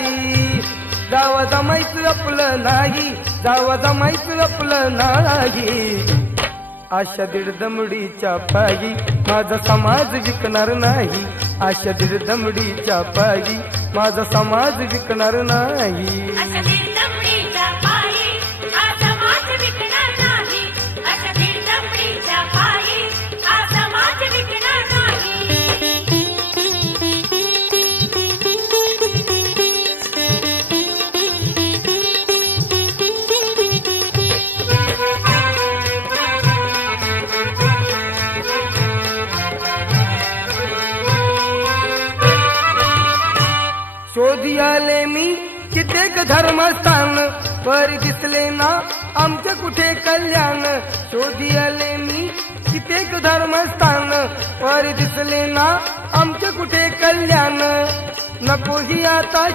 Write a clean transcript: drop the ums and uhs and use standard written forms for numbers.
बाई, जावा जमायचं आपलं नाही, जावा जमायचं आपलं नाही. आशा दीड दमडीच्या पायी माझा समाज विकणार नाही, आशा दीड दमडीच्या पायी माझा समाज विकणार नाही. अशा दीड दमडीच्या पायी हा समाज विकणार नाही, अशा दीड दमडीच्या पायी हा समाज विकणार नाही. शोधी आले मी कित्येक धर्मस्थान, पर दिसले ना आमचे कुठे कल्याण. शोधी आले मी कित्येक धर्मस्थान, पर दिसले ना आमचे कुठे कल्याण. नको ही आता